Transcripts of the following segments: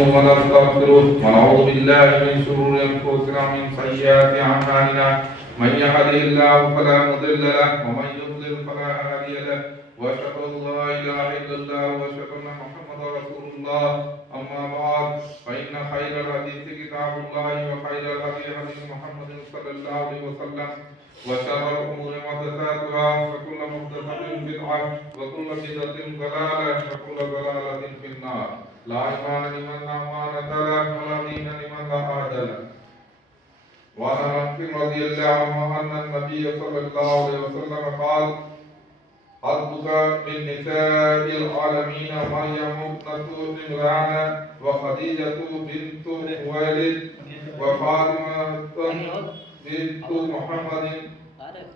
ونستغفره ونعوذ بالله من شرور انفسنا ومن سيئات اعمالنا من يهده الله فلا مضل له ومن يضلل فلا هادي له واشهد ان لا اله الا الله واشهد ان محمدا رسول الله اما بعد فان خير الحديث كتاب الله وخير الهدي هدي محمد صلى الله عليه وسلم وشر الامور محدثاتها وكل محدثه بدعه وكل بدعه ضلاله وكل ضلاله في النار لا إيمان لمن لا أمانة له ولا دين لمن لا عهد له. وعن أنس رضي الله عنه أن النبي صلى الله عليه وسلم قال: حسبك من نساء العالمين مريم ابنة عمران وخديجة بنت خويلد وفاطمة بنت محمد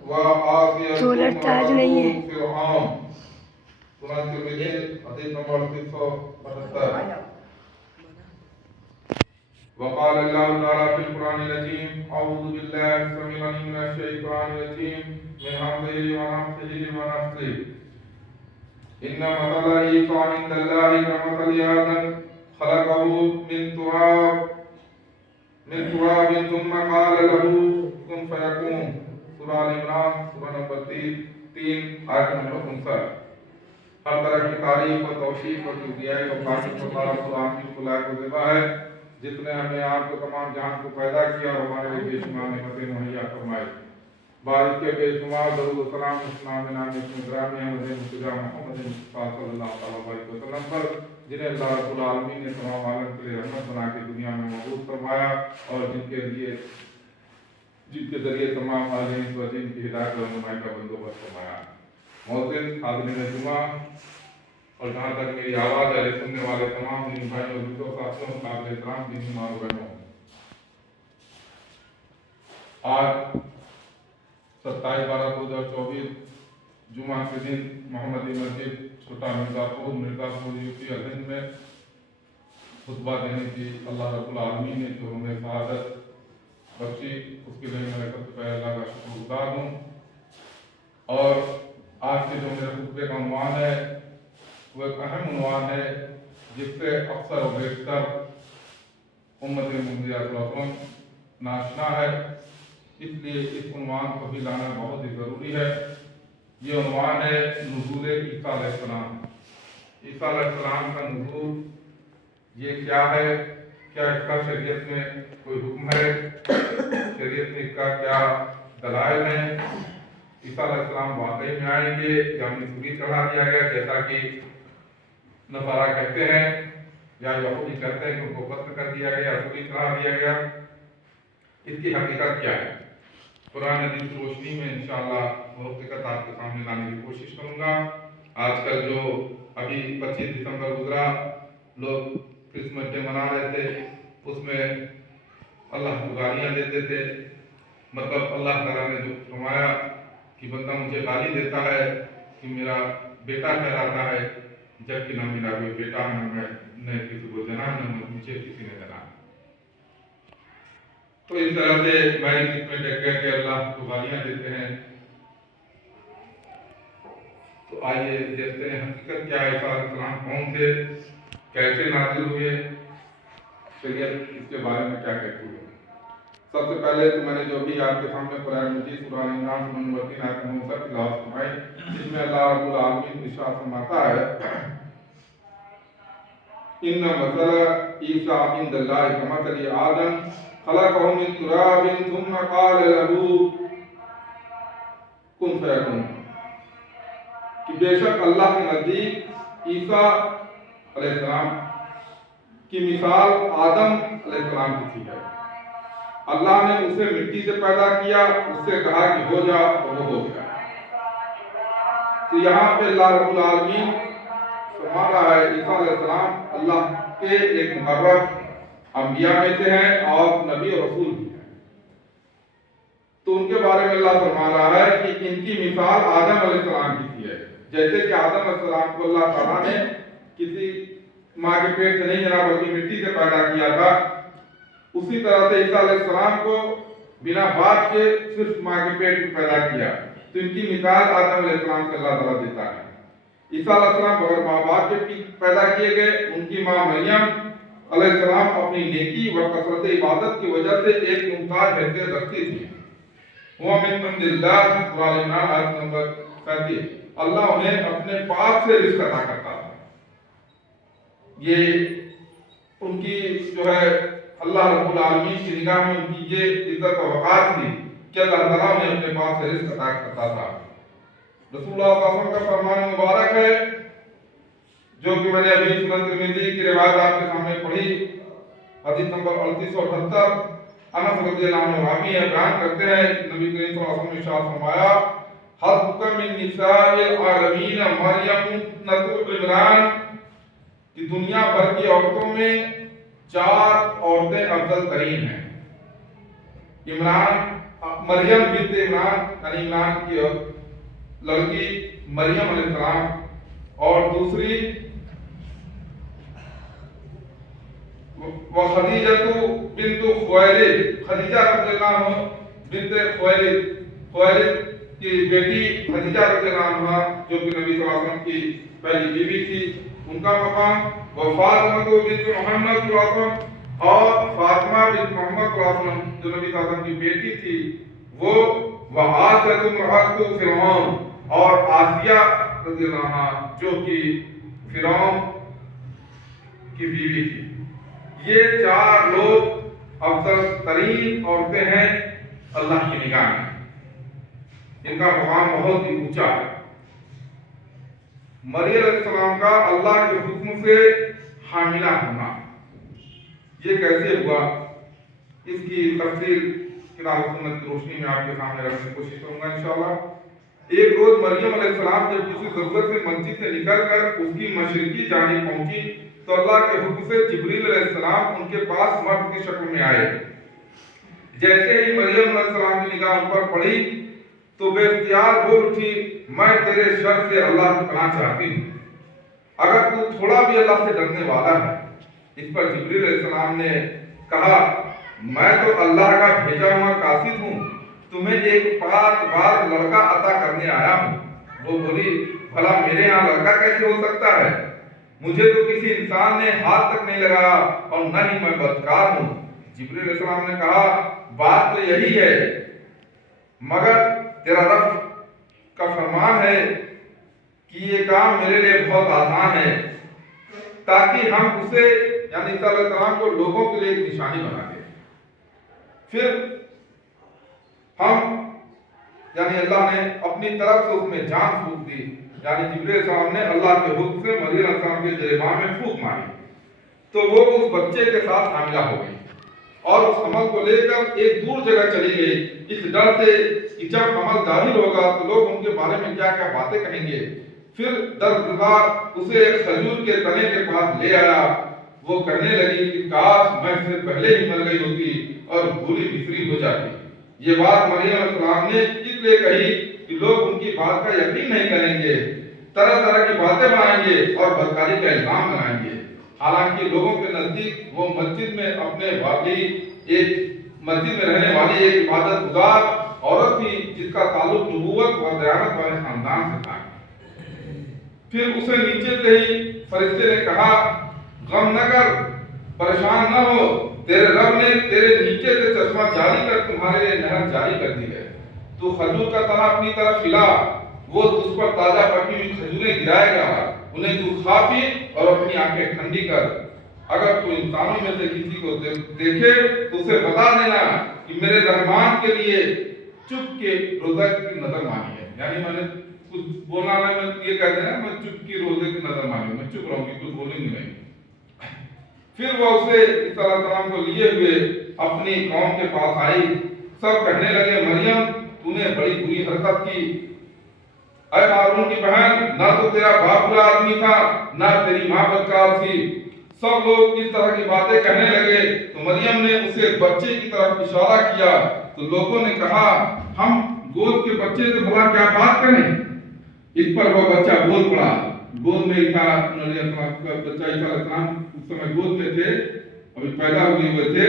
وآسية امرأة فرعون. سنن ترمذی حدیث نمبر 372. وقال الله تعالى في القرآن العظيم: أعوذ بالله السميع العليم من الشيطان الرجيم من همزه ونفخه ونفثه. إن مثل عيسى عند الله كمثل آدم خلقه من تراب ثم قال له كن فيكون. سورہ آل عمران سورہ نمبر 3 آیت نمبر 59. ہر طرح کی تعریف و توصیف و کبریائی و خاص و تعالیٰ قرآن کی خلاق و ذبح ہے جس نے ہمیں آپ کو تمام جہان کو پیدا کیا اور ہمارے لیے بے شمار نعمتیں مہیا فرمائی. بارش کے بے شمار درود و سلام اسلام نام گرامی احمد مرتضیٰ محمد مصطفیٰ صلی اللہ علیہ وسلم پر جنہیں اللہ رب العالمین نے تمام عالم کے لیے رحمت بنا کے دنیا میں موجود فرمایا اور جن کے ذریعے تمام عالمین و جن کی ہدایت اور رہنمائی کا بندوبست فرمایا. محسن حاضرین جمعہ اور جہاں تک میری آواز ہے سننے والے تمام دین بھائیوں اور دوستوں ساتھیوں قابل احترام دینی ماں و بہنوں، آج 27/12/2024 جمعہ کے دن محمدی مسجد چھوٹا مرزاپور یو پی ہند میں خطبہ دینے کی اللہ رب العالمین نے جو ہمیں سعادت بخشی اس کے لیے میں سب سے پہلے اللہ کا شکر گزار ہوں. اور آج کے جو میرے خطبے کا عنوان ہے وہ ایک اہم عنوان ہے جس سے اکثر و بیشتر امت محمدیہ صلی اللہ علیہ وسلم ناشنا ہے، اس لیے اس عنوان کو بھی لانا بہت ہی ضروری ہے. یہ عنوان ہے نزول عیسیٰ علیہ السلام. عیسیٰ علیہ السلام کا نزول یہ کیا ہے، کیا اس کا شریعت میں کوئی حکم ہے، شریعت میں اس کا کیا دلائل ہیں، عیسیٰ علیہ السلام واقعی میں آئیں گے یا انہیں سولی چڑھا دیا گیا جیسا کہ نصارہ کہتے ہیں یا یہودی کہتے ہیں کہ ان کو قتل کر دیا گیا یا سولی چڑھا دیا گیا، اس کی حقیقت کیا ہے. قرآن حدیث کی روشنی میں انشاءاللہ وہ حقیقت آپ کے سامنے لانے کی کوشش کروں گا. آج کل جو ابھی 25 دسمبر گزرا لوگ کرسمس ڈے منا رہے تھے، اس میں اللہ کو گالیاں دیتے تھے. مطلب اللہ تعالیٰ نے جو فرمایا کہ بندہ مجھے گالی دیتا ہے کہ میرا بیٹا کہلاتا ہے جبکہ نہ میرا کوئی بیٹا ہے، نہ کسی کو جنا، نہ مجھے کسی نے جنا. تو اس طرح سے میری میں دیکھ کر کے اللہ کو گالیاں دیتے ہیں. تو آئیے دیکھتے ہیں حقیقت کیا ہے، عیسیٰ علیہ السلام کون تھے، کیسے نازل ہوئے، شریعت اس کے بارے میں کیا کہتی ہے. سب سے پہلے تو میں نے جو بھی آپ کے سامنے قرآن مجید سورہ عمران نمبر 3 آیت 59 تلاوت فرمائی، جس میں اللہ رب العالمین ارشاد فرماتا ہے: ان مثل عیسیٰ عند اللہ کمثل آدم خلقہ من تراب ثم قال له کن فیکون. کہ بے شک اللہ کے نزدیک عیسیٰ علیہ السلام کی مثال آدم علیہ السلام کی تھی ہے. اللہ نے اسے مٹی سے پیدا کیا، اس سے کہا کہ ہو جا، اور وہ ہو گیا. تو یہاں پہ اللہ رب العالمین فرما رہا ہے عیسیٰ علیہ السلام اللہ کے ایک مقرب انبیاء میں سے ہیں اور نبی اور رسول بھی ہیں. تو ان کے بارے میں اللہ فرما رہا ہے کہ ان کی مثال آدم علیہ السلام کی تھی ہے. جیسے کہ آدم علیہ السلام کو اللہ تعالیٰ نے کسی ماں کے پیٹ سے نہیں جنا بلکہ مٹی سے پیدا کیا تھا، اسی طرح سے عیسیٰ علیہ السلام کو بنا باپ کے صرف ماں کے پیٹ میں پیدا کیا. تو ان کی مثال آدم علیہ السلام سے اللہ تعالیٰ دیتا ہے. عیسیٰ علیہ السلام بغیر ماں باپ کے پیدا کیے گئے، ان کی ماں مریم علیہ السلام اپنی نیکی و کثرت عبادت کی وجہ سے ایک ممتاز حیثیت رکھتی تھی. وہ من عند اللہ سورہ عمران آیت نمبر 37. اللہ انہیں اپنے پاس سے رزق عطا کرتا تھا. یہ ان کی جو ہے اللہ رب العالمین کی نگاہ میں ان کی یہ عزت و وقار تھی کہ اللہ تعالیٰ نے اپنے پاس سے رزق عطا کرتا تھا. رسول اللہ صلی اللہ علیہ وسلم کا فرمان مبارک ہے جو کہ میں نے ابھی سنن ترمذی کی روایت آپ کے سامنے پڑھی، حدیث نمبر 3878. انس رضی اللہ عنہ راوی ہے، بیان کرتے ہیں نبی کریم صلی اللہ علیہ وسلم نے ارشاد فرمایا حسبک من نساء العالمین مریم ابنۃ عمران، کہ دنیا بھر کی عورتوں میں 4 عورتیں افضل ترین ہیں. مریم بنت عمران یعنی عمران کی لڑکی مریم علیہ السلام، اور دوسری خدیجہ بنت خویلد، خدیجہ رضی اللہ عنہ بنت خویلد کی بیٹی خدیجہ رضی اللہ عنہ جو کہ نبی صلی اللہ علیہ وسلم کی پہلی بیوی تھی، ان کا مقام. فاطمہ بنت محمد صلی اللہ علیہ وسلم، اور فاطمہ بنت محمد صلی اللہ علیہ وسلم جو نبی صلی اللہ علیہ وسلم کی بیٹی تھی وہ آسیہ امرأۃ فرعون، اور آسیہ رضی اللہ عنہ جو کہ فرعون کی بیوی تھی. یہ 4 لوگ افضل ترین عورتیں ہیں اللہ کی نگاہ میں. ان کا مقام بہت ہی اونچا ہے. مریم علیہ السلام کا اللہ کے حکم سے حاملہ ہونا یہ کیسے ہوا، اس کی تفصیل کتاب و سنت کی روشنی میں آپ کے سامنے رکھنے کی کوشش کروں گا انشاءاللہ. ایک روز مریم علیہ السلام جب کسی ضرورت سے مسجد سے نکل کر اس کی مشرقی جانب پہنچی تو اللہ کے حکم سے جبریل علیہ السلام ان کے پاس مرد کی شکل میں آئے. جیسے ہی مریم علیہ السلام کی نگاہ ان پر پڑی تو بے اختیار بول اٹھی میں تیرے شر سے اللہ کی پناہ چاہتی ہوں، اگر تو تھوڑا بھی اللہ سے ڈرنے والا ہے. اس پر جبریل علیہ السلام نے کہا میں تو اللہ کا بھیجا ہوا قاصد ہوں، تمہیں ایک پاک باز لڑکا عطا کرنے آیا ہوں. وہ بولی بھلا میرے یہاں لڑکا کیسے ہو سکتا ہے، مجھے تو کسی انسان نے ہاتھ تک نہیں لگایا اور نہ ہی میں بدکار ہوں. جبریل علیہ السلام نے کہا بات تو یہی ہے، مگر تیرا رب کا فرمان ہے کہ یہ کام میرے لیے بہت آسان ہے تاکہ ہم اسے یعنی عیسیٰ علیہ السلام کو لوگوں کے لیے ایک نشانی بنا دیں. پھر ہم یعنی اللہ نے اپنی طرف سے اس میں جان پھونک دی، یعنی جبریل علیہ السلام نے اللہ کے حکم سے مریم علیہ السلام کے جریباں میں پھونک ماری تو وہ اس بچے کے ساتھ حاملہ ہو گئی اور اس حمل کو لے کر ایک دور جگہ چلی گئی، اس ڈر سے کہ جب حمل ظاہر ہوگا تو لوگ ان کے بارے میں کیا کیا باتیں کہیں گے. پھر درگزار اسے ایک کھجور کے تنے کے پاس لے آیا. وہ کہنے لگی کہ کاش میں اس سے پہلے ہی مر گئی ہوتی اور بھولی بسری ہو جاتی. یہ بات مریم علیہ السلام نے اس لیے کہی کہ لوگ ان کی بات کا یقین نہیں کریں گے، طرح طرح کی باتیں بنائیں گے اور بدکاری کا الزام لگائیں گے. حالانکہ لوگوں کے نزدیک وہ مسجد میں اپنے واقعی ایک مسجد میں رہنے والی ایک عبادت گزار عورت تھی جس کا تعلق نبوت اور دیانت والے خاندان سے تھا. پھر اسے نیچے سے ہی فرشتے نے کہا غم نہ کر، پریشان نہ ہو، تیرے رب نے تیرے نیچے سے چشمہ جاری کر تمہارے لیے نہر جاری کر دی ہے. تو کھجور کا تنا اپنی طرف ہلا، وہ اس پر تازہ پکی ہوئی کھجوریں گرائے گا، انہیں تو کھا پی اور اپنی آنکھیں ٹھنڈی کر. اگر تو انسانوں میں سے کسی کو دیکھے تو اسے بتا دینا کہ میرے رحمان کے لیے چپ کے روزہ کی نظر مانی ہے. یعنی میں نے کچھ بولنا ہے، میں یہ کہہ دینا میں چپ کی روزے کی نظر مانی ہوں، میں چپ رہوں گی، کچھ بولوں گی نہیں. پھر وہ اسے عیسیٰ علیہ السلام کو لیے ہوئے اپنی قوم کے پاس آئی. سب کہنے لگے مریم تو نے بڑی بری حرکت کی، اے ہارون کی بہن، نہ تو تیرا باپ برا آدمی تھا نہ تیری ماں بدکار تھی. سب لوگ اس طرح کی باتیں کہنے لگے تو مریم نے اسے بچے کی طرف اشارہ کیا تو لوگوں نے کہا ہم گود کے بچے سے بھلا کیا بات کریں. اس پر وہ بچہ بول پڑا. گود میں ہی تھا بچہ عیسیٰ علیہ السلام اس سمے گود میں تھے، ابھی پیدا ہوئے تھے.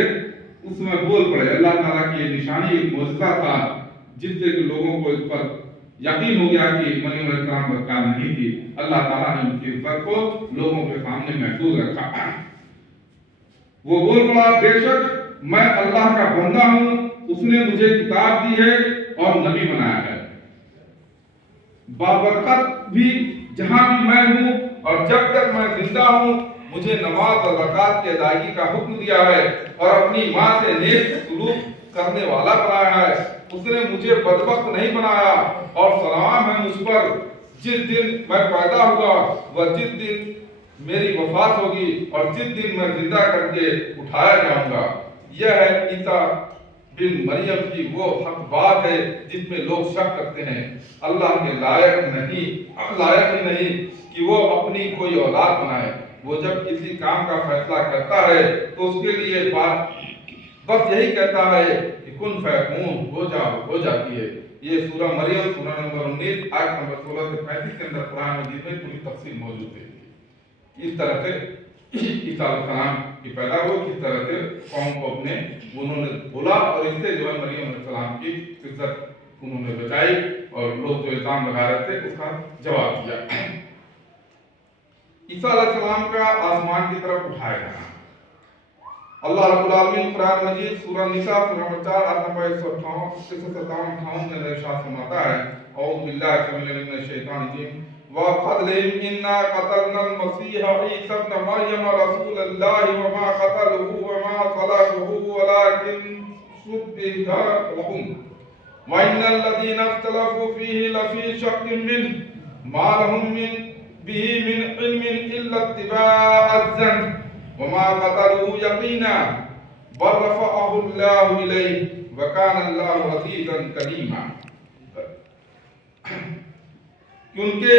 اس میں بول پڑے. اللہ تعالیٰ کی یہ نشانی ایک معجزہ تھا جس سے کہ لوگوں کو اس پر یقین ہو گیا کہ مریم علیہ السلام بدکار نہیں تھی. اللہ تعالیٰ نے ان کی عزت کو لوگوں کے سامنے محفوظ رکھا. وہ بول پڑا بے شک میں اللہ کا بندہ ہوں، اس نے مجھے کتاب دی ہے اور نبی بنایا ہے، بابرکت بھی جہاں بھی میں ہوں اور جب تک میں زندہ ہوں مجھے نماز اور زکوٰۃ کی ادائیگی کا حکم دیا ہے اور اپنی ماں سے نیک سلوک کرنے والا بنایا ہے، اس نے مجھے بدبخت نہیں بنایا، اور سلام ہے مجھ پر جس دن میں پیدا ہوا و جس دن میری وفات ہوگی اور جس دن میں زندہ کر کے اٹھایا جاؤں گا۔ یہ ہے عیسیٰ بن مریم کی وہ حق بات ہے جس میں لوگ شک کرتے ہیں۔ اللہ کے لائق ہی نہیں کہ وہ اپنی کوئی اولاد بنائے، وہ جب کسی کام کا فیصلہ کرتا ہے تو اس کے لیے بس یہی کہتا ہے کہ کن فیکون، ہو جاتی ہے۔ یہ سورہ مریم سورہ نمبر 19 آیت نمبر 16 سے 35 کے اندر قرآن مجید میں پوری تفصیل موجود ہے۔ اس طرح سے عیسیٰ علیہ السلام کی پیدائش کس طرح سے قوم کو انہوں نے بولا اور اس سے جو ہے مریم علیہ السلام کی عزت انہوں نے بچائی اور لوگ جو الزام لگا رہے تھے اس کا جواب دیا۔ عیسیٰ علیہ السلام کا آسمان کی طرف اٹھایا جانا، اللہ رب العالمین قرآن مجید سورہ نساء سورہ نمبر 4 آیت نمبر 158 میں ارشاد فرماتا ہے، اعوذ باللہ من الشیطان الرجیم وَقَتْلِهِمْ إِنَّا قَتَلْنَا الْمَسِيحَ عِيسَى ابْنَ مَرْيَمَ رَسُولَ اللَّهِ وَمَا قَتَلُوهُ وَمَا صَلَبُوهُ وَلَٰكِنْ شُبِّهَ لَهُمْ وَإِنَّ الَّذِينَ اخْتَلَفُوا فِيهِ لَفِي شَكٍّ مِّنْهُ مَا لَهُم بِهِ مِنْ عِلْمٍ إِلَّا اتِّبَاعَ الظَّنِّ وَمَا قَتَلُوهُ يَقِينًا بَلْ رَفَعَهُ اللَّهُ إِلَيْهِ وَكَانَ اللَّهُ عَزِيزًا كَرِيمًا۔ کہ ان کے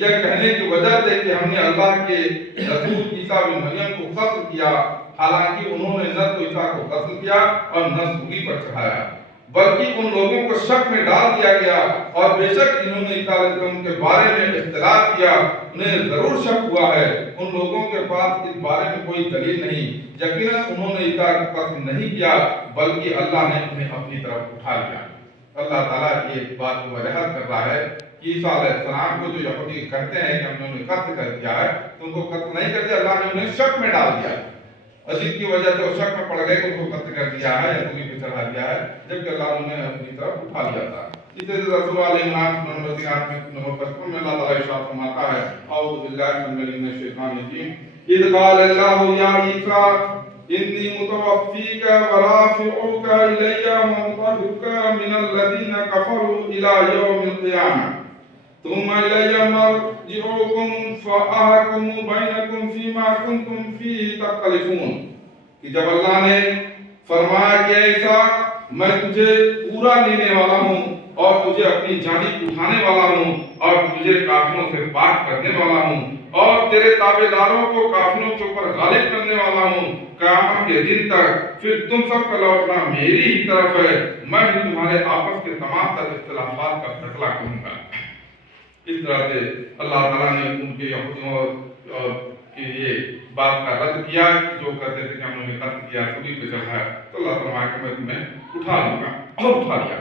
یہ کہنے کی وجہ تھے کہ ہم نے اللہ کے رسول عیسیٰ بن مریم کو قتل کیا، حالانکہ انہوں نے نہ تو عیسیٰ کو قتل کیا اور نہ سولی پر چڑھایا، بلکہ ان لوگوں کو شک میں ڈال دیا گیا، اور بے شک انہوں نے عیسیٰ علیہ السلام کے بارے میں اختلاف کیا، انہیں ضرور شک ہوا ہے، ان لوگوں کے پاس اس بارے میں کوئی دلیل نہیں، یقیناً انہوں نے عیسیٰ کو قتل نہیں کیا بلکہ اللہ نے انہیں اپنی طرف اٹھا لیا۔ اللہ تعالیٰ یہ بات کو وضاحت کر رہا ہے کہ عیسیٰ علیہ السلام کو جو یہودی کہتے ہیں کہ ہم نے انہیں قتل کر دیا ہے، تو ان کو قتل نہیں کر دیا، اللہ نے انہیں شک میں ڈال دیا، اور جس کی وجہ سے وہ شک میں پڑ گئے کہ ان کو قتل کر دیا ہے یا سولی پہ چڑھا دیا ہے، جبکہ اللہ نے انہیں اپنی طرف اٹھا لیا تھا۔ اس طرح سے رسول علیہ السلام نمبر 55 میں اللہ تعالیٰ ارشاد فرماتا ہے، اعوذ باللہ من الشیطان الرجیم اذ قال اللہ یا عیسیٰ انی متوفیک ورافعک الی ومطہرک من الذین کفروا الی یوم القیامہ ثم الی مرجعکم فاحکم بینکم فیما کنتم فیہ تختلفون۔ کہ جب اللہ نے فرمایا کہ عیسیٰ میں تجھے پورا لینے والا ہوں اور تجھے اپنی جانب اٹھانے والا ہوں اور تجھے کافروں سے پاک کرنے والا ہوں اور تیرے تابع داروں کو کافروں کے اوپر غالب کرنے والا ہوں قیامت کے دن تک، پھر تم سب کا لوٹنا میری ہی طرف ہے، میں بھی تمہارے آپس کے تمام تر اختلافات کا فیصلہ کروں گا۔ اس طرح سے اللہ تعالیٰ نے ان کے یہودیوں کے لیے بات کا رد کیا، جو کہتے تھے کہ ہم نے قتل کیا، سبھی پہ چڑھایا، تو اللہ فرمایا کہ میں تمہیں اٹھا لوں گا، اور اٹھا لیا۔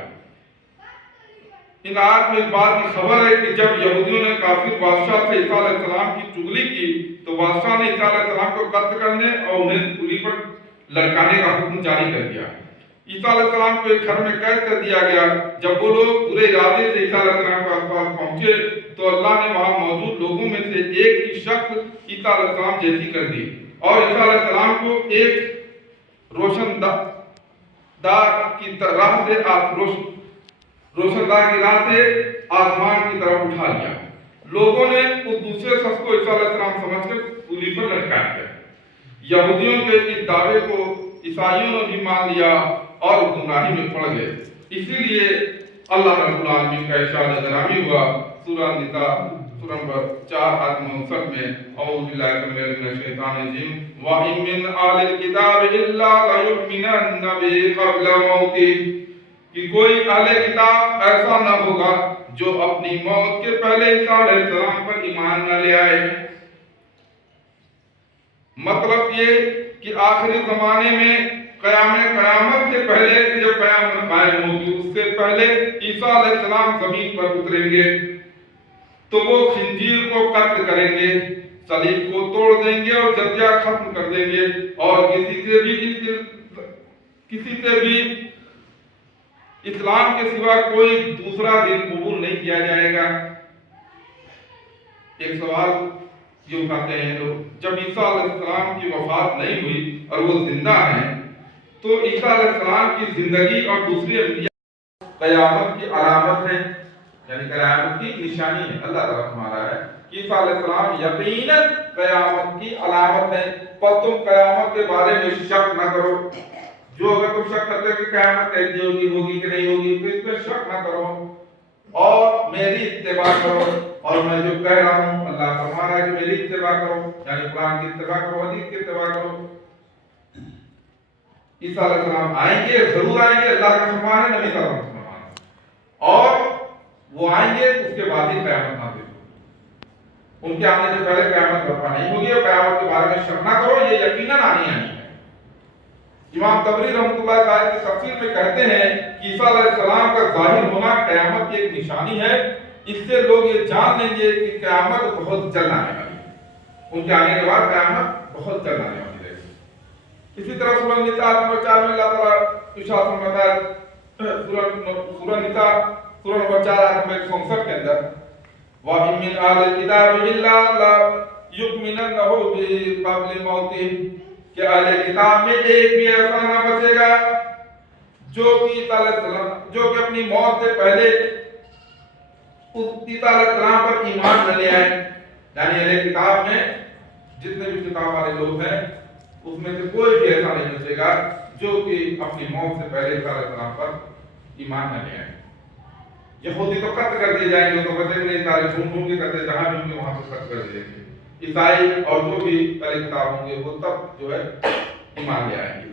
ان آیات میں اس بات کی خبر ہے کہ جب یہودیوں نے کافر بادشاہ سے عیسیٰ علیہ السلام کی چغلی کی تو بادشاہ نے عیسیٰ علیہ السلام کو قتل کرنے اور انہیں سولی پر لٹکانے کا حکم جاری کر دیا۔ عیسیٰ علیہ السلام کو ایک گھر میں قید کر دیا گیا۔ جب وہ لوگ برے ارادے سے عیسیٰ علیہ السلام کے پاس پہنچے تو اللہ نے وہاں موجود لوگوں میں سے ایک کی شکل عیسیٰ علیہ السلام جیسی کر دی اور عیسیٰ علیہ السلام کو ایک روشن دار کی راہ سے آسمان کی طرف اٹھا لیا۔ لوگوں نے اس دوسرے شخص کو عیسیٰ علیہ السلام سمجھ کر سولی پر لٹکا دیا۔ یہودیوں کے اس دعوے کو عیسائیوں نے بھی مان لیا اور گمراہی میں پڑ گئے۔ اسی لیے اللہ رب العالمین کا ارشاد گرامی ہوا سورہ نساء سورہ نمبر 4 آیت 59 میں، اعوذ باللہ من الشیطان الرجیم وَإِن مِّنْ أَهْلِ الْكِتَابِ إِلَّا لَيُؤْمِنَنَّ بِهِ قَبْلَ مَوْتِهِ، کہ کوئی اہل کتاب ایسا نہ ہوگا جو اپنی موت کے پہلے عیسیٰ علیہ السلام پر ایمان نہ لے آئے۔ مطلب یہ کہ آخری زمانے میں قیامت سے پہلے جب قیامت قائم ہوگی اس سے پہلے عیسیٰ علیہ السلام زمین پر اتریں گے تو وہ خنزیر کو قتل کریں گے صلیب کو توڑ دیں گے اور جزیہ ختم کر دیں گے، اور کسی سے بھی اسلام کے سوا کوئی دوسرا دین قبول نہیں کیا جائے گا۔ ایک سوال یہ اٹھاتے ہیں لوگ، جب عیسیٰ علیہ السلام کی وفات نہیں ہوئی اور وہ زندہ ہیں، تو عیسیٰ علیہ السلام کی زندگی اور دوسری انبیاء قیامت کی علامت ہے، یعنی قیامت کی نشانی ہے۔ اللہ تعالیٰ ہمارا ہے کہ عیسیٰ علیہ السلام یقیناً قیامت کی علامت ہے، پر تم قیامت کے بارے میں شک نہ کرو۔ جو اگر تم شک کرتے کہ قیامت کیسی ہوگی کہ نہیں ہوگی، تو اس پہ شک نہ کرو اور میری اتباع کرو، اور میں جو کہہ رہا ہوں اللہ فرما رہا ہے کہ میری اتباع کرو، یعنی قرآن کی اتباع کرو، حدیث کی اتباع کرو۔ عیسیٰ علیہ السلام آئیں گے، ضرور آئیں گے، اللہ کا فرمان ہے، نبی صلی اللہ علیہ وسلم فرمان ہے، اور وہ آئیں گے اس کے بعد ہی قیامت نازل ہوگی۔ ان کے آنے سے پہلے قیامت برپا نہیں ہوگی، اور قیامت کے بارے میں شک نہ کرو، یہ یقیناً آنی ہے۔ امام طبری رحمۃ اللہ تعالی کی تفسیر میں کہتے ہیں کہ عیسیٰ علیہ السلام کا ظاہر ہونا قیامت کی ایک نشانی ہے، اس سے لوگ یہ جان لیں گے کہ قیامت بہت جلد آنے والی ہے، ان کے آنے کے بعد قیامت بہت جلد آنے والی ہے۔ اسی طرح سورہ نساء نمبر 4 میں اللہ تعالیٰ ارشاد فرماتا ہے، سورہ نساء سورہ نمبر 4 آیت نمبر 159 کے اندر، وَإِن مِّنْ أَهْلِ الْكِتَابِ إِلَّا لَيُؤْمِنَنَّ بِهِ قَبْلَ مَوْتِهِ، کہ اہل کتاب میں ایک بھی ایسا نہ بچے گا جو کہ اپنی موت سے پہلے عیسیٰ علیہ السلام پر ایمان نہ لے آئے۔ یعنی اہل کتاب میں جتنے بھی کتاب والے لوگ ہیں اس میں سے کوئی بھی ایسا نہیں بچے گا جو کہ اپنی موت سے پہلے عیسیٰ علیہ السلام پر ایمان نہ لے آئے۔ یہودی تو قتل کر دیے جائیں گے، تو بچے نہیں، سارے ڈھونڈ کے کرتے جہاں بھی ہوں گے وہاں پر قتل کر دیے جائیں گے۔ عیسائی اور جو بھی اہل کتاب ہوں گے وہ تب جو ہے ایمان لے آئیں گے۔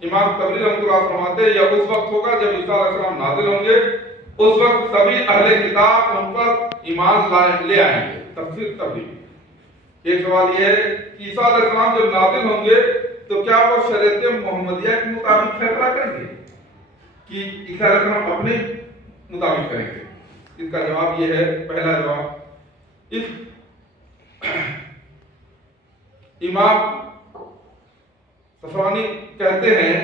امام طبری رحمۃ اللہ فرماتے ہیں، یہ اس وقت ہوگا جب عیسیٰ علیہ السلام نازل ہوں گے، اس وقت سبھی اہل کتاب ان پر ایمان لے آئیں گے۔ تفسیر طبری۔ ایک سوال یہ ہے کہ عیسیٰ علیہ السلام جب نازل ہوں گے تو کیا وہ شریعت محمدیہ کے مطابق فیصلہ کریں گے کہ عیسیٰ علیہ السلام اپنے مطابق کریں گے؟ اس کا جواب یہ ہے، پہلا جواب، اس امام صفرانی کہتے ہیں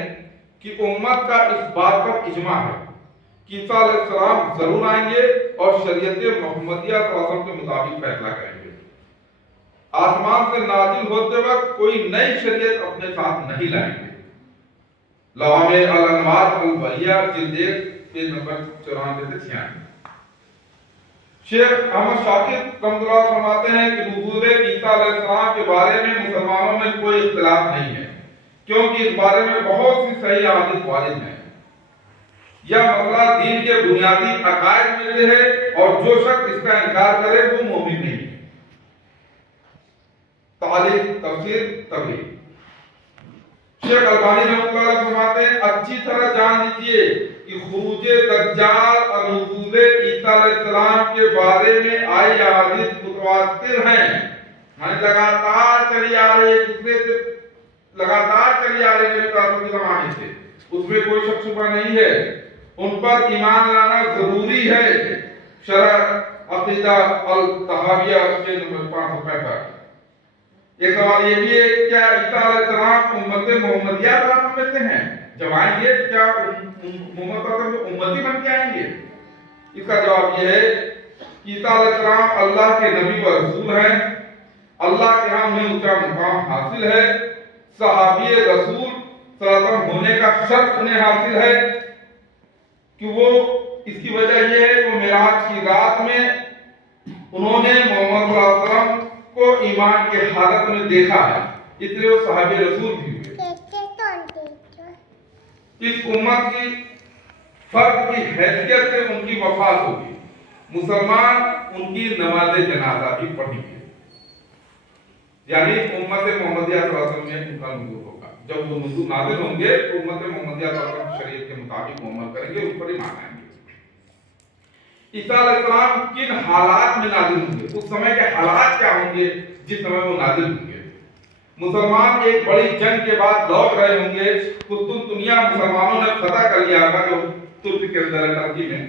کہ امت کا اس بات پر اجماع ہے کہ عیسیٰ علیہ السلام ضرور آئیں گے اور شریعت محمدیہ صلی اللہ علیہ وسلم کے مطابق فیصلہ کریں گے۔ آسمان سے نازل ہوتے وقت کوئی نئی شریعت اپنے ساتھ نہیں لائیں گے۔ لوامع الانوار البلیہ جلد 1 پیج نمبر 94 سے 96۔ شیخ احمد شاکر رحمۃ اللہ فرماتے ہیں کہ نزول عیسیٰ علیہ السلام کے بارے میں مسلمانوں میں کوئی اختلاف نہیں ہے، کیونکہ اس بارے میں بہت سی صحیح احادیث وارد ہیں۔ یہ مسئلہ دین کے بنیادی عقائد میں سے ہے، اور جو شخص اس کا انکار کرے وہ مومن نہیں ہے۔ تعلیق تفسیر طبری۔ شیخ البانی رحمۃ اللہ فرماتے ہیں، اچھی طرح جان لیجیے کہ خروج دجال اور نزول عیسیٰ علیہ السلام کے بارے میں آئی احادیث متواتر ہیں، یعنی لگاتار چلی آ رہی ہے، دوسرے سے لگاتار چلی آ رہی ہے کے زمانے سے، اس میں کوئی شک شبہ نہیں ہے، ان پر ایمان لانا ضروری ہے۔ شرح عقیدہ الطحاویہ کے نمبر 565۔ ایک سوال یہ بھی ہے، کیا عیسیٰ علیہ السلام امت محمدیہ میں سے ہیں؟ جب آئیں گے کیا امتی بن کے آئیں گے؟ اس کا جواب یہ ہے کہ عیسیٰ علیہ السلام اللہ کے نبی و رسول ہیں، اللہ کے ہاں انہیں اونچا مقام حاصل ہے، صحابی رسول صلی اللہ علیہ وسلم ہونے کا شرف انہیں حاصل ہے، کہ وہ اس کی وجہ یہ ہے کہ معراج کی رات میں انہوں نے محمد صلی اللہ علیہ وسلم کو ایمان کے حالت میں دیکھا ہے، اس لیے وہ صحابی رسول بھی ہوئے۔ اس امت کی فرد کی حیثیت سے ان کی وفات ہوگی، مسلمان ان کی نماز جنازہ بھی پڑھیں گے، یعنی امت محمدیہ صلی اللہ علیہ وسلم میں ان کا نزول ہوگا۔ جب وہ نزول نازل ہوں گے تو امت محمدیہ صلی اللہ علیہ وسلم شریعت کے مطابق عمل کریں گے، اس پر ایمان آئیں گے۔ عیسیٰ علیہ السلام کن حالات میں نازل ہوں گے، اس سمے کے حالات کیا ہوں گے جس سمے وہ نازل ہوں گے؟ مسلمان ایک بڑی جنگ کے بعد لوٹ رہے ہوں گے، قسطنطنیہ مسلمانوں نے فتح کر لیا ہوگا، جو ترک کے اندر ہے، ترکی میں،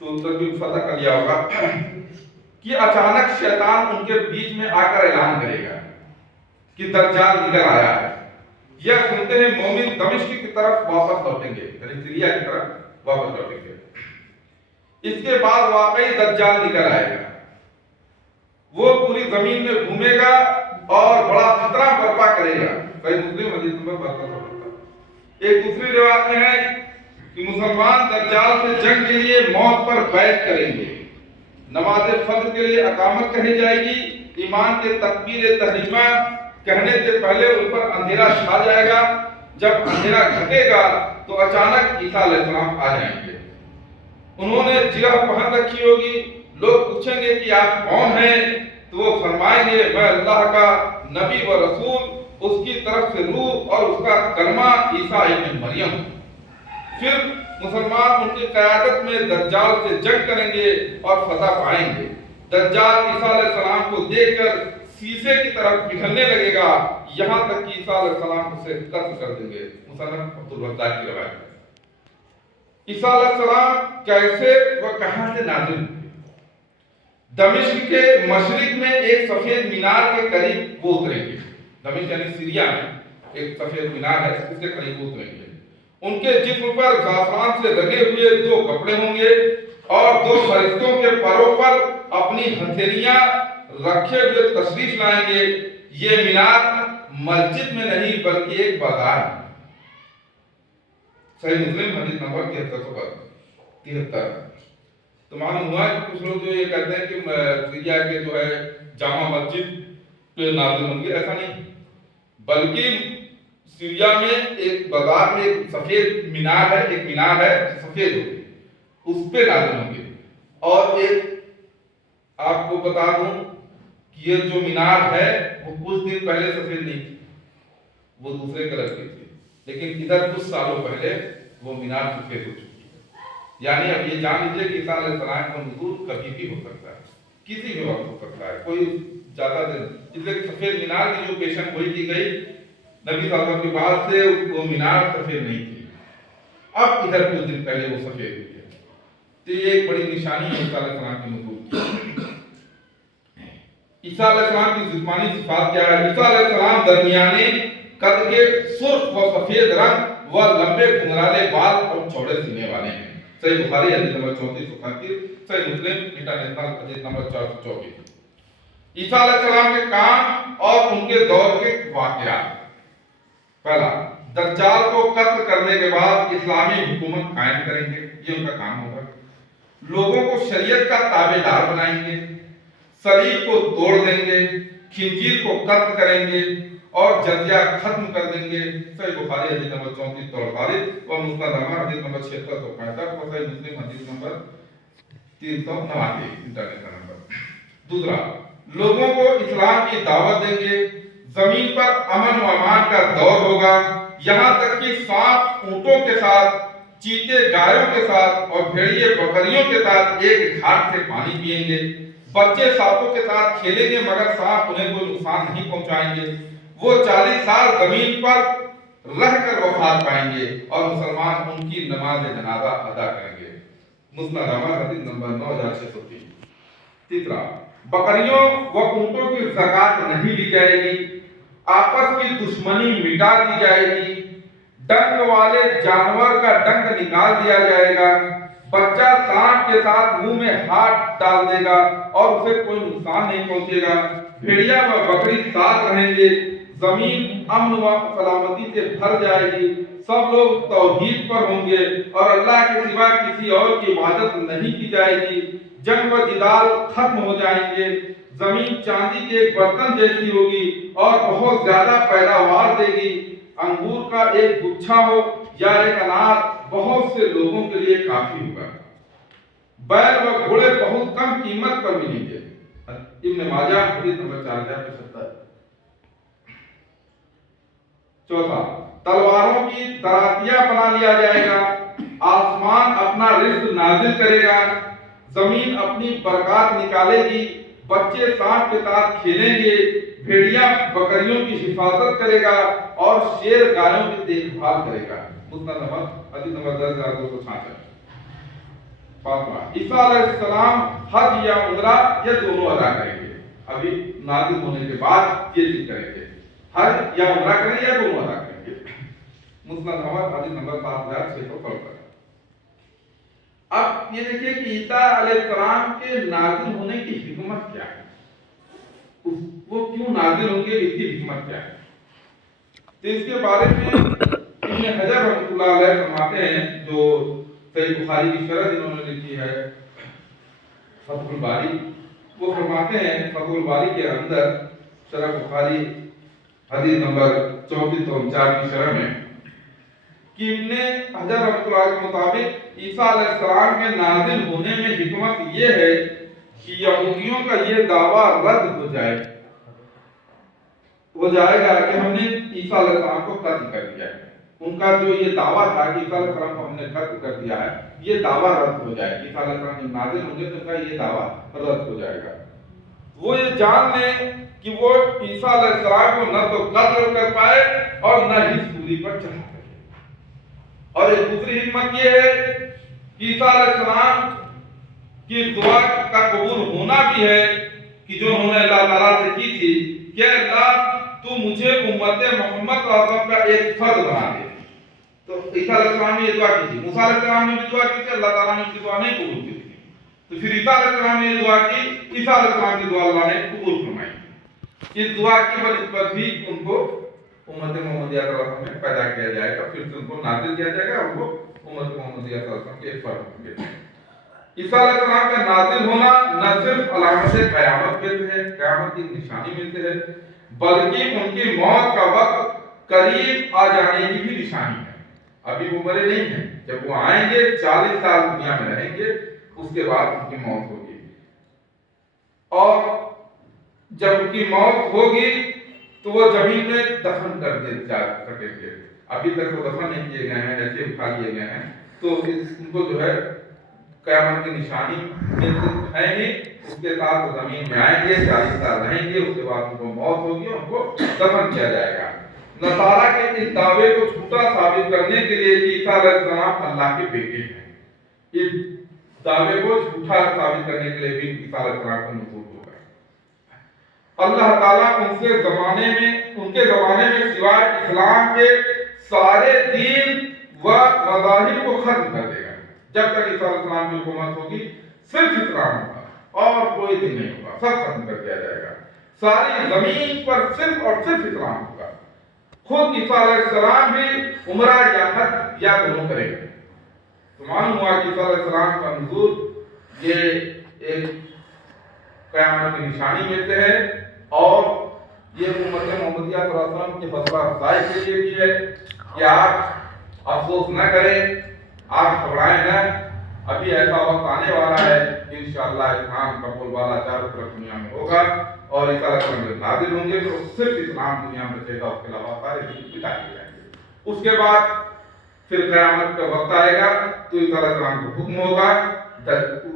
تو ترکی فتح کر لیا ہوگا۔ کہ اچانک شیطان ان کے بیچ میں آ کر اعلان کرے گا کہ دجال نکل آیا ہے۔ یہ سنتے ہیں مومن دمشق کی طرف واپس لوٹیں گے، یعنی سیریا کی طرف واپس لوٹیں گے۔ اس کے بعد واقعی دجال نکل آئے گا، وہ پوری زمین میں گھومے گا اور بڑا خطرہ برپا کرے گا۔ صحیح مسلم حدیث نمبر 72۔ ایک دوسری روایت میں ہے کہ مسلمان دجال سے جنگ کے لیے موت پر بیعت کریں گے، نماز فجر کے لیے اقامت کہی جائے گی، ایمان کے تکبیر تحریمہ کہنے سے پہلے ان پر اندھیرا چھا جائے گا، جب اندھیرا گھٹے گا تو اچانک عیسیٰ علیہ السلام آ جائیں گے۔ انہوں نے جرح پہن رکھی ہوگی، لوگ پوچھیں گے کہ آپ کون ہیں، تو وہ فرمائیں گے میں اللہ کا نبی و رسول، اس کی طرف سے روح اور اس کا کلمہ عیسیٰ ابن مریم ہوں۔ پھر مسلمان ان کی قیادت میں دجال سے جنگ کریں گے اور فتح پائیں گے۔ دجال عیسیٰ علیہ السلام کو دیکھ کر شیشے کی طرف پگھلنے لگے گا، یہاں تک کہ عیسیٰ علیہ السلام اسے قتل کر دیں گے۔ مصنف عبدالرزاق کی روایت ہے۔ عیسیٰ علیہ السلام کیسے و کہاں سے نازل ہوئے؟ دمشق کے مشرق میں ایک سفید مینار کے قریب وہ اتریں گے۔ دمشق یعنی سیریا میں ایک سفید مینار ہے، اس کے قریب وہ اتریں گے۔ ان کے جسم پر زعفران سے لگے ہوئے 2 کپڑے ہوں گے اور 2 فرشتوں کے پروں پر اپنی ہتھیلیاں رکھے ہوئے تشریف لائیں گے۔ یہ مینار مسجد میں نہیں بلکہ ایک بازار ہے۔ صحیح مسلم حدیث نمبر 7373۔ تو معلوم ہوا کہ کچھ لوگ جو یہ کہتے ہیں کہ سیریا کے جو ہے جامع مسجد پہ نازل ہوں گے، ایسا نہیں، بلکہ سیریا میں ایک بازار میں ایک سفید مینار ہے، ایک مینار ہے سفید ہوگی، اس پہ نازل ہوں گے۔ اور ایک آپ کو بتا دوں کہ یہ جو مینار ہے وہ کچھ دن پہلے سفید نہیں تھی، وہ دوسرے کلر کی تھی، لیکن ادھر کچھ سالوں پہلے وہ مینار سفید ہو چکی ہے۔ یعنی اب یہ جان لیجیے کہ عیسیٰ علیہ السلام کا نزول کبھی بھی ہو سکتا ہے، کسی بھی وقت ہو سکتا ہے، کوئی زیادہ دن، اس لیے سفید مینار کی جو پیشن گوئی کی گئی نبی صلی اللہ علیہ وسلم کے بعد سے وہ مینار سفید نہیں تھی، اب ادھر کچھ دن پہلے وہ سفید ہوئی ہے۔ تو یہ ایک بڑی نشانی ہے عیسیٰ علیہ السلام کے نزول کی۔ عیسیٰ علیہ السلام کی جسمانی صفات کیا ہے؟ عیسیٰ علیہ السلام درمیانے قد کے، سرخ و سفید رنگ و لمبے گھنگرالے بال اور چوڑے سینے والے ہیں۔ صحیح بخاری حدیث نمبر 3435، صحیح مسلم انٹرنیشنل حدیث نمبر 424۔ عیسیٰ علیہ السلام کے کام اور ان کے دور کے واقعات۔ پہلا، دجال کو قتل کرنے کے بعد اسلامی حکومت قائم کریں گے، یہ ان کا کام ہوگا۔ لوگوں کو شریعت کا تابع دار بنائیں گے، صلیب کو توڑ دیں گے، خنزیر کو قتل کریں گے اور جزیہ ختم کر دیں گے۔ صحیح بخاری حدیث نمبر 3443 اور مسند احمد حدیث نمبر 7665 اور صحیح مسلم حدیث نمبر 389 انٹرنیشنل نمبر۔ دوسرا، لوگوں کو اسلام کی دعوت دیں گے، زمین پر امن و امان کا دور ہوگا، یہاں تک کہ سانپ اونٹوں کے ساتھ، چیتے گایوں کے ساتھ اور بھیڑیے بکریوں کے ساتھ ایک گھاٹ سے پانی پئیں گے۔ بچے سانپوں کے ساتھ کھیلیں گے مگر سانپ انہیں کوئی نقصان نہیں پہنچائیں گے۔ وہ 40 سال زمین پر رہ کر وفات پائیں گے اور مسلمان ان کی نماز جنازہ ادا کریں گے۔ مسند احمد حدیث نمبر 9603۔ تیسرا، بکریوں و اونٹوں کی زکات نہیں لی جائے گی، آپس کی دشمنی مٹا دی جائے گی، ڈنگ والے جانور کا ڈنگ نکال دیا جائے گا، بچہ سانپ کے ساتھ منہ میں ہاتھ ڈال دے گا اور اسے کوئی نقصان نہیں پہنچے گا، بھیڑیا و بکری ساتھ رہیں گے، زمین امن و سلامتی سے بھر جائے گی، سب لوگ توحید پر ہوں گے اور اللہ کے سوا کسی اور کی عبادت نہیں کی جائے گی، جنگ و جدال ختم ہو جائیں گے، زمین چاندی کے ایک برتن جیسی ہوگی اور بہت زیادہ پیداوار دے گی، انگور کا ایک گچھا ہو یا ایک انار بہت سے لوگوں کے لیے کافی ہوگا، بیل و گھوڑے بہت کم قیمت پر ملیں گے۔ ابن ماجہ حدیث نمبر 4075۔ چوتھا، تلواروں کی دراتیاں بنا لیا جائے گا، آسمان اپنا رزق نازل کرے گا، زمین اپنی برکات نکالے گی، بچے سانپ کے ساتھ کھیلیں گے، بھیڑیا بکریوں کی حفاظت کرے گا اور شیر گایوں کی دیکھ بھال کرے گا۔ مسند احمد حدیث نمبر 10266۔ فاطمہ عیسیٰ علیہ السلام حج یا عمرہ یہ دونوں ادا کریں گے، ابھی نازل ہونے کے بعد یہ چیز کریں گے، حج یا عمرہ کریں یا دونوں ادا کریں گے۔ مسند احمد حدیث نمبر 7615۔ اب یہ دیکھیے کہ عیسیٰ علیہ السلام کے نازل ہونے کی حکمت کیا ہے، وہ کیوں نازل ہوں گے، اس کی حکمت کیا ہے؟ تو اس کے بارے میں ابن حجر رحمۃ اللہ علیہ فرماتے ہیں، جو صحیح بخاری کی شرح جنہوں نے لکھی ہے فتح الباری، وہ فرماتے ہیں فتح الباری کے اندر شرح بخاری حدیث نمبر 3449 کی شرح میں کہ ابن حجر رحمۃ اللہ کے مطابق عیسیٰ علیہ السلام کے نازل ہونے میں حکمت یہ ہے کہ یہودیوں کا یہ دعویٰ رد ہو جائے گا کہ ہم نے عیسیٰ علیہ السلام کو قتل کر دیا ہے۔ ان کا جو یہ دعویٰ تھا کہ عیسیٰ علیہ السلام کو ہم نے قتل کر دیا ہے، یہ دعویٰ رد ہو جائے گا۔ عیسیٰ علیہ السلام جب نازل ہوں گے تو ان کا یہ دعویٰ رد ہو جائے گا۔ وہ یہ جان لیں کہ وہ عیسیٰ علیہ السلام کو نہ تو قتل کر پائے اور نہ ہی سولی پر چڑھا سکے۔ اور ایک دوسری حکمت یہ ہے کہ عیسیٰ علیہ السلام کی دعا کا قبول ہونا بھی ہے کہ جو انہوں نے اللہ تعالیٰ سے کی تھی کہ اللہ تو مجھے امت محمد صلی اللہ علیہ وسلم کا ایک فرد بنا دے۔ تو عیسیٰ علیہ السلام نے یہ دعا کی تھی، موسیٰ علیہ السلام نے بھی دعا کی تھی، اللہ تعالیٰ نے ان کی دعا نہیں قبول کی تھی۔ تو پھر عیسیٰ علیہ السلام نے یہ دعا کی، عیسیٰ علیہ السلام کی دعا اللہ نے قبول فرمائی۔ اس دعا کی بنسبت بھی ان کو امت محمدیہ صلی اللہ علیہ وسلم میں پیدا کیا جائے گا، پھر سے ان کو نازل کیا جائے گا اور وہ امت محمدیہ صلی اللہ علیہ وسلم کے ایک فرد ہوں گے۔ عیسیٰ علیہ السلام کا نازل ہونا نہ صرف علامت قیامت ملتے ہے، قیامت کی نشانی ملتے ہے، بلکہ ان کی موت کا وقت قریب آ جانے کی بھی نشانی ہے۔ ابھی وہ مرے نہیں ہیں، جب وہ آئیں گے 40 سال دنیا میں رہیں گے، اس کے بعد ان کی موت ہوگی، اور جب ان کی موت ہوگی تو وہ زمین میں دفن کر دے جا سکیں گے۔ ابھی تک وہ دفن نہیں کیے گئے ہیں، ایسے اٹھا لیے گئے ہیں، تو ان کو جو ہے قیامت کی نشانی ہے ہی، اس کے ساتھ وہ زمین میں آئیں گے، 40 سال رہیں گے، اس کے بعد ان کو موت ہوگی اور ان کو دفن کیا جائے گا۔ نصارہ کے اس دعوے کو جھوٹا ثابت کرنے کے لیے کہ عیسیٰ علیہ السلام اللہ کے بیٹے ہیں، اس دعوے کو جھوٹا ثابت کرنے کے لیے بھی عیسیٰ علیہ السلام کا نزول ہوگا۔ اللہ تعالیٰ ان کے زمانے میں سوائے اسلام کے سارے دین و مذاہب کو ختم کر دے گا۔ جب تک عیسیٰ علیہ السلام کی حکومت ہوگی صرف اسلام ہوگا اور کوئی دین نہیں ہوگا، سب ختم کر دیا جائے گا۔ ساری زمین پر صرف اور صرف اسلام ہوگا۔ خود عیسیٰ علیہ السلام بھی عمرہ یا حج یا دونوں کریں گے۔ تو معلوم ہوا کہ عیسیٰ علیہ السلام کا نزول یہ ایک قیامت کی نشانی ملتے ہیں، اور یہ امت محمدیہ صلی اللہ علیہ وسلم کی حوصلہ افزائی کے لیے بھی ہے کہ آپ افسوس نہ کریں، آپ گھبرائیں نہ، ابھی ایسا وقت آنے والا ہے کہ انشاءاللہ اسلام کا بول بالا چاروں طرف دنیا میں ہوگا، اور عیسیٰ علیہ السلام جب نازل ہوں گے تو صرف اسلام دنیا میں بچے گا، اس کے علاوہ سارے دین مٹا دیے جائیں گے۔ اس کے بعد پھر قیامت کا وقت آئے گا تو عیسیٰ علیہ السلام کو حکم ہوگا،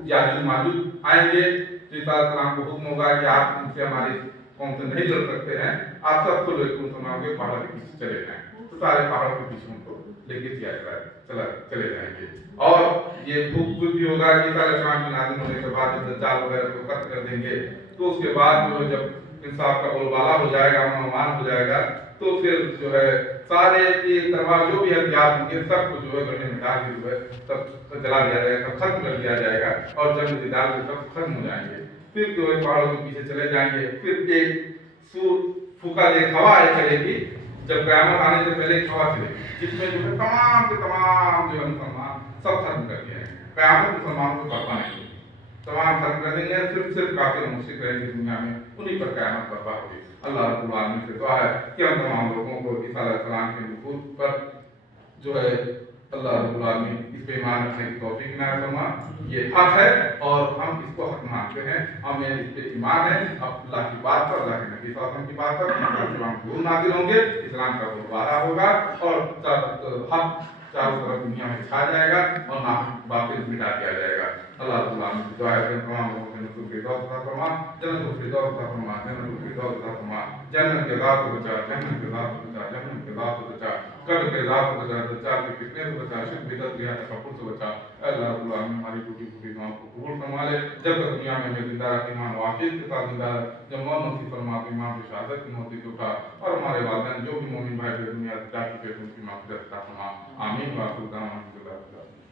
یاجوج ماجوج آئیں گے تو عیسیٰ علیہ السلام کو حکم ہوگا کہ آپ ان سے ہماری قوم سے نہیں لڑ سکتے ہیں، آپ سب کو لے کے مسلمانوں کے پہاڑوں کے پیچھے چلے جائیں، تو سارے پہاڑوں کے پیچھے ان کو لے کے چلے جائیں گے۔ اور یہ حکم بھی ہوگا کہ عیسیٰ علیہ السلام کے نازل ہونے کے بعد دجال وغیرہ کو قتل کر دیں گے، تو اس کے بعد جو ہے جب انصاف کا بول بالا ہو جائے گا، امن و امان ہو جائے گا، تو پھر جو ہے سارے دربار جو بھی ہتھیار ہوں گے سب کو جو ہے گڑھے میں ڈال کے جو ہے سب جلا دیا جائے گا، سب ختم کر دیا جائے گا، اور جنگ جدال کے سب ختم ہو جائیں گے۔ پھر جو ہے پہاڑوں کے پیچھے چلے جائیں گے، پھر ایک پھوکا ایک ہوا چلے گی، جب قیامت آنے سے پہلے ایک ہوا چلے گی، جس میں جو ہے تمام کے تمام جو ہے مسلمان سب ختم کر دیا ہے، قیامت مسلمانوں کو برپا نہیں ہوگی، تمام ختم کر دیں گے، صرف کافر اور مشرک رہیں گے دنیا میں، انہی پر قیامت برپا ہوگی۔ اللہ رب العالمین سے دعا ہے کہ ہم تمام لوگوں کو عیسیٰ علیہ السلام کے نزول پر جو ہے اللہ رب العالمین اس پہ ایمان رکھنے کی توفیق عنایت فرما۔ یہ حق ہے اور ہم اس کو حق مانتے ہیں، ہمیں اس پہ ایمان ہے، اب اللہ کی بات پر، اللہ کے نبی صلی اللہ علیہ وسلم کی بات پر اسلام ضرور نازل ہوں گے، اسلام کا بولبالا ہوگا، اور حق چاروں طرف دنیا میں چھا جائے گا اور باطل مٹا دیا جائے گا۔ اللہ رب العالمین کی دعا ہے کہ تمام لوگوں کے نزول کی دعا عطا فرما، جنت الفردوس عطا فرما، جنت الفردوس عطا فرما، جنت کے ذات کو بچا، جنت کے ذات کو بچا، جنت کے ذات کو بچا، کے ذات سے بچا، دجال کے فتنے سے بچا، شرک بدعت ریا تکبر سے بچا۔ اے اللہ رب العالمین ہماری ٹوٹی پھوٹی دعاؤں کو قبول فرما لے، جب تک دنیا میں ہمیں زندہ رکھ، ایمان و عافیت کے ساتھ زندہ رکھ، جب موت نصیب فرما تو ایمان کی شہادت کی موت سے اٹھا، اور ہمارے والدین جو بھی مومن بھائی دنیا سے جا چکے ہیں ان کی مغفرت عطا فرما، آمین۔ وآخر دعوانا الحمدللہ رب العالمین۔